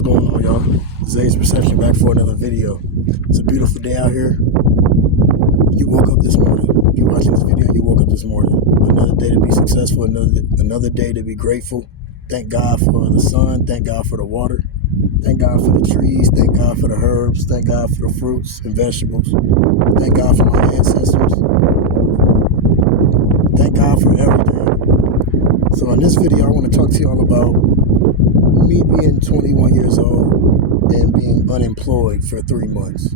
What's going on, y'all? Zay's Perception back for another video. It's a beautiful day out here. You woke up this morning. You watching this video, you woke up this morning. Another day to be successful, another day to be grateful. Thank God for the sun. Thank God for the water. Thank God for the trees. Thank God for the herbs. Thank God for the fruits and vegetables. Thank God for my ancestors. Thank God for everything. So in this video, I want to talk to y'all about me being 21 years old and being unemployed for 3 months.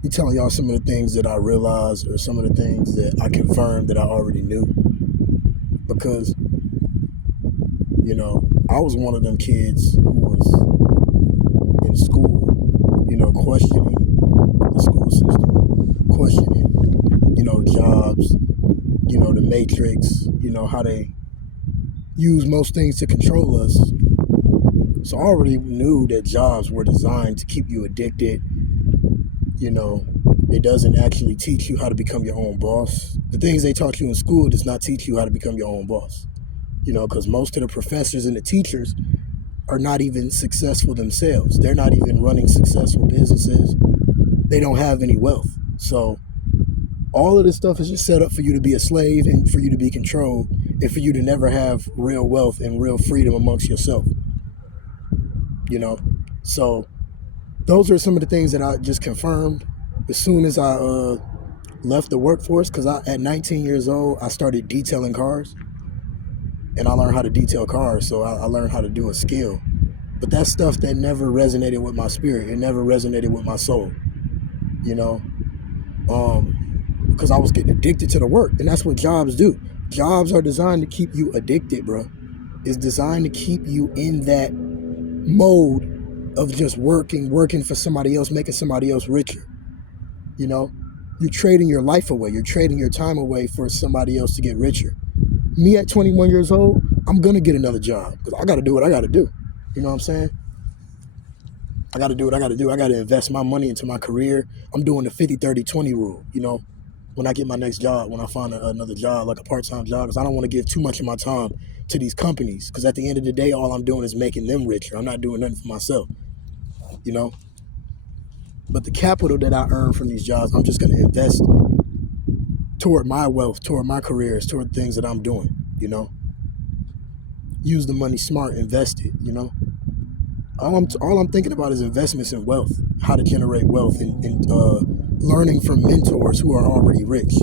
Be telling y'all some of the things that I realized or some of the things that I confirmed that I already knew. Because, I was one of them kids who was in school, questioning the school system, questioning, jobs, the matrix, how they use most things to control us. So I already knew that jobs were designed to keep you addicted. It doesn't actually teach you how to become your own boss. The things they taught you in school does not teach you how to become your own boss. Because most of the professors and the teachers are not even successful themselves. They're not even running successful businesses. They don't have any wealth. So all of this stuff is just set up for you to be a slave and for you to be controlled and for you to never have real wealth and real freedom amongst yourself. So those are some of the things that I just confirmed as soon as I left the workforce, because at 19 years old, I started detailing cars. And I learned how to detail cars, so I learned how to do a skill. But that's stuff that never resonated with my spirit. It never resonated with my soul, because I was getting addicted to the work. And that's what jobs do. Jobs are designed to keep you addicted, bro. It's designed to keep you in that mode of just working for somebody else, making somebody else richer. You're trading your life away. You're trading your time away for somebody else to get richer. Me at 21 years old, I'm going to get another job because I got to do what I got to do. You know what I'm saying? I got to do what I got to do. I got to invest my money into my career. I'm doing the 50-30-20 rule, when I get my next job, when I find another job, like a part-time job, because I don't want to give too much of my time to these companies, because at the end of the day, all I'm doing is making them richer. I'm not doing nothing for myself, But the capital that I earn from these jobs, I'm just going to invest toward my wealth, toward my careers, toward things that I'm doing, Use the money smart, invest it, All I'm thinking about is investments in wealth, how to generate wealth, and learning from mentors who are already rich.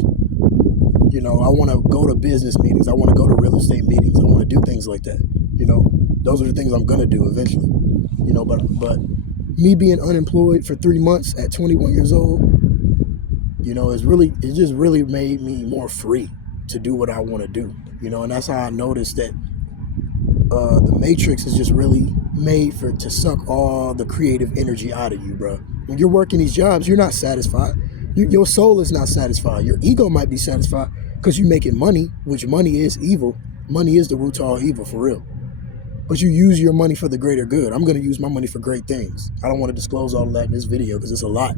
I want to go to business meetings. I want to go to real estate meetings. I want to do things like that. Those are the things I'm going to do eventually. But me being unemployed for 3 months at 21 years old, it just really made me more free to do what I want to do. And that's how I noticed that the matrix is just really made to suck all the creative energy out of you, bro. When you're working these jobs, you're not satisfied. Your soul is not satisfied. Your ego might be satisfied because you're making money, which money is evil. Money is the root to all evil, for real. But you use your money for the greater good. I'm going to use my money for great things. I don't want to disclose all of that in this video because it's a lot.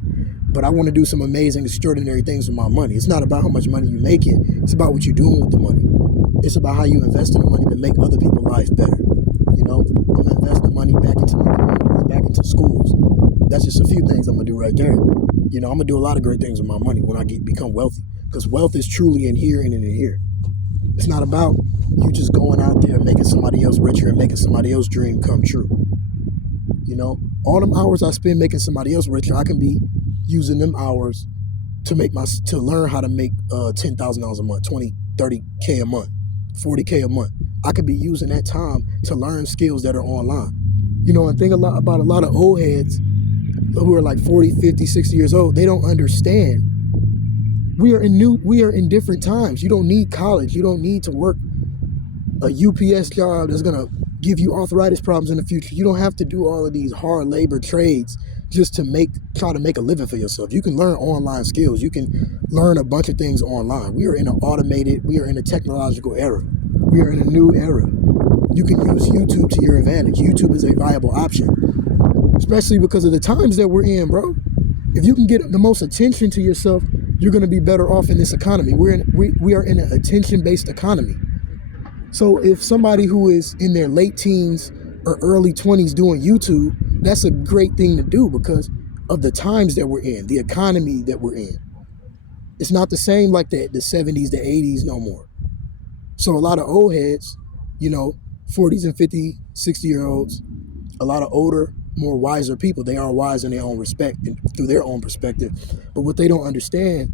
But I want to do some amazing, extraordinary things with my money. It's not about how much money you make it. It's about what you're doing with the money. It's about how you invest in the money to make other people's lives better. I'm going to invest the money back into my communities, back into schools. That's just a few things I'm going to do right there. I'm going to do a lot of great things with my money when I become wealthy. Because wealth is truly in here and in here. It's not about you just going out there and making somebody else richer and making somebody else's dream come true. All them hours I spend making somebody else richer, I can be using them hours to learn how to make $10,000 a month, 20, 30K a month, 40K a month. I could be using that time to learn skills that are online. And think about a lot of old heads who are like 40, 50, 60 years old. They don't understand. We are in different times. You don't need college. You don't need to work a UPS job that's going to give you arthritis problems in the future. You don't have to do all of these hard labor trades just to try to make a living for yourself. You can learn online skills. You can learn a bunch of things online. We are in a technological era. We are in a new era. You can use YouTube to your advantage. YouTube is a viable option, especially because of the times that we're in, bro. If you can get the most attention to yourself, you're going to be better off in this economy. We are in an attention-based economy. So if somebody who is in their late teens or early 20s doing YouTube that's a great thing to do because of the times that we're in, the economy that we're in. It's not the same like the 70s, the 80s no more. So a lot of old heads, you know, 40s and 50, 60-year-olds, a lot of older, more wiser people, they are wise in their own respect and through their own perspective. But what they don't understand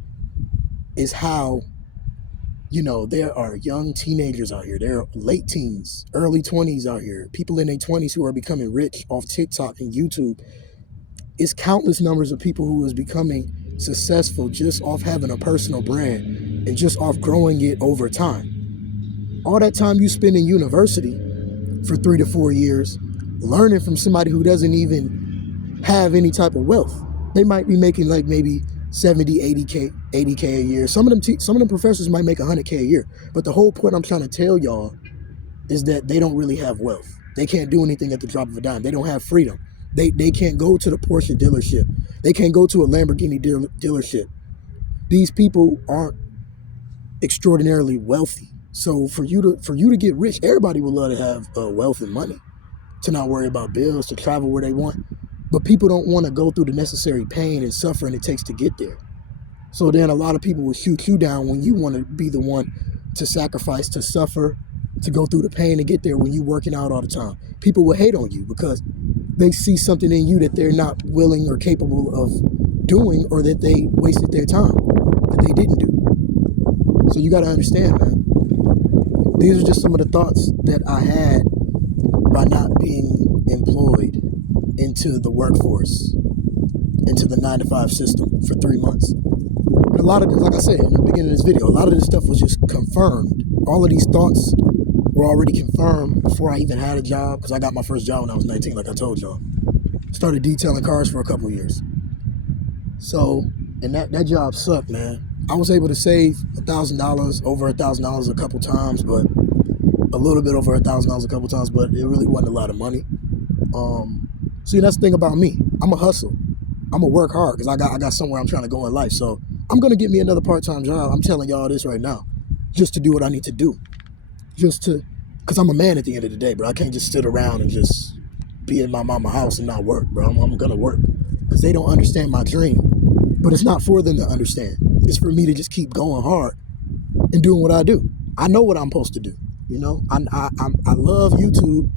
is how, there are young teenagers out here. There are late teens, early 20s out here, people in their 20s who are becoming rich off TikTok and YouTube. It's countless numbers of people who is becoming successful just off having a personal brand and just off growing it over time. All that time you spend in university for 3 to 4 years, learning from somebody who doesn't even have any type of wealth. They might be making like maybe 70, 80K a year. Some of them professors might make 100K a year. But the whole point I'm trying to tell y'all is that they don't really have wealth. They can't do anything at the drop of a dime. They don't have freedom. They can't go to the Porsche dealership. They can't go to a Lamborghini dealership. These people aren't extraordinarily wealthy. So for you to get rich, everybody would love to have wealth and money, to not worry about bills, to travel where they want. But people don't want to go through the necessary pain and suffering it takes to get there. So then a lot of people will shoot you down when you want to be the one to sacrifice, to suffer, to go through the pain to get there when you're working out all the time. People will hate on you because they see something in you that they're not willing or capable of doing, or that they wasted their time, that they didn't do. So you got to understand, man. These are just some of the thoughts that I had by not being employed into the workforce, into the 9-to-5 system for 3 months. And a lot of this, like I said in the beginning of this video, a lot of this stuff was just confirmed. All of these thoughts were already confirmed before I even had a job, because I got my first job when I was 19, like I told y'all. Started detailing cars for a couple of years. So, and that job sucked, man. I was able to save $1,000, over $1,000 a couple times, but a little bit over $1,000 a couple times, but it really wasn't a lot of money. See, that's the thing about me. I'm a hustle. I'm gonna work hard because I got somewhere I'm trying to go in life. So I'm gonna get me another part-time job. I'm telling y'all this right now, just to do what I need to do, because I'm a man at the end of the day, bro. I can't just sit around and just be in my mama's house and not work, bro. I'm gonna work because they don't understand my dream. But it's not for them to understand. It's for me to just keep going hard and doing what I do. I know what I'm supposed to do. I love YouTube.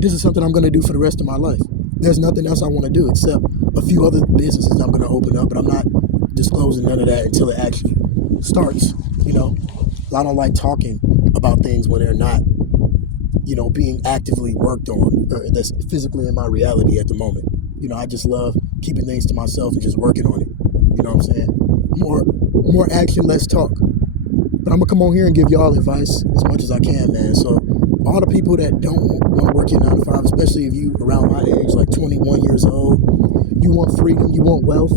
This is something I'm going to do for the rest of my life. There's nothing else I want to do except a few other businesses I'm going to open up, but I'm not disclosing none of that until it actually starts. I don't like talking about things when they're not, being actively worked on, or that's physically in my reality at the moment. I just love keeping things to myself and just working on it. You know what I'm saying? More action, less talk. But I'm going to come on here and give y'all advice as much as I can, man. So all the people that don't want to work your 9-to-5, especially if you around my age, like 21 years old, you want freedom, you want wealth,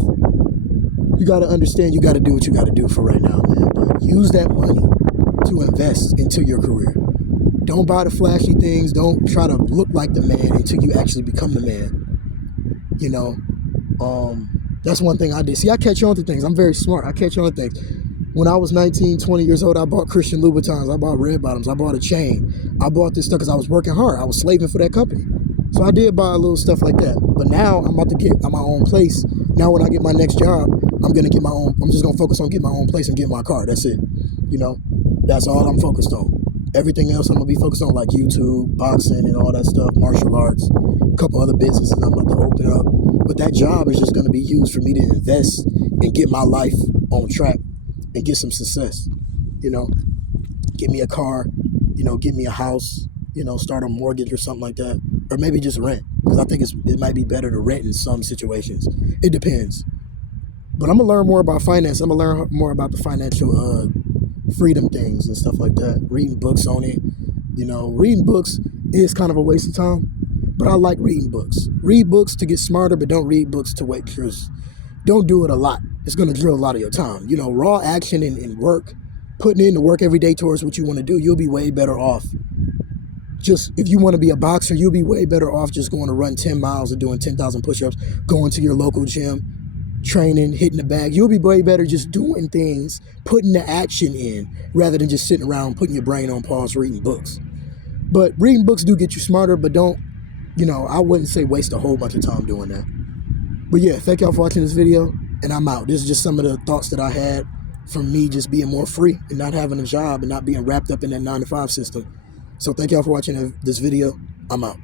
you got to understand you got to do what you got to do for right now, man. But use that money to invest into your career. Don't buy the flashy things. Don't try to look like the man until you actually become the man. That's one thing I did. See, I catch on to things. I'm very smart. I catch on to things. When I was 19, 20 years old, I bought Christian Louboutins. I bought red bottoms. I bought a chain. I bought this stuff because I was working hard. I was slaving for that company. So I did buy a little stuff like that. But now I'm about to get my own place. Now when I get my next job, I'm going to get my own. I'm just going to focus on getting my own place and getting my car. That's it. That's all I'm focused on. Everything else I'm going to be focused on, like YouTube, boxing, and all that stuff, martial arts, a couple other businesses I'm about to open up. But that job is just going to be used for me to invest and get my life on track and get some success. Get me a car, get me a house, start a mortgage or something like that. Or maybe just rent, because I think it might be better to rent in some situations. It depends. But I'm going to learn more about finance. I'm going to learn more about the financial freedom things and stuff like that. Reading books on it. Reading books is kind of a waste of time, but I like reading books. Read books to get smarter, but don't read books to wait yours. Don't do it a lot. It's going to drill a lot of your time. Raw action and work, putting in the work every day towards what you want to do, you'll be way better off. Just if you want to be a boxer, you'll be way better off just going to run 10 miles and doing 10,000 push-ups, going to your local gym, training, hitting the bag. You'll be way better just doing things, putting the action in, rather than just sitting around putting your brain on pause reading books. But reading books do get you smarter, but don't you know, I wouldn't say waste a whole bunch of time doing that. But yeah, thank y'all for watching this video, and I'm out. This is just some of the thoughts that I had from me just being more free and not having a job and not being wrapped up in that 9-to-5 system. So thank y'all for watching this video. I'm out.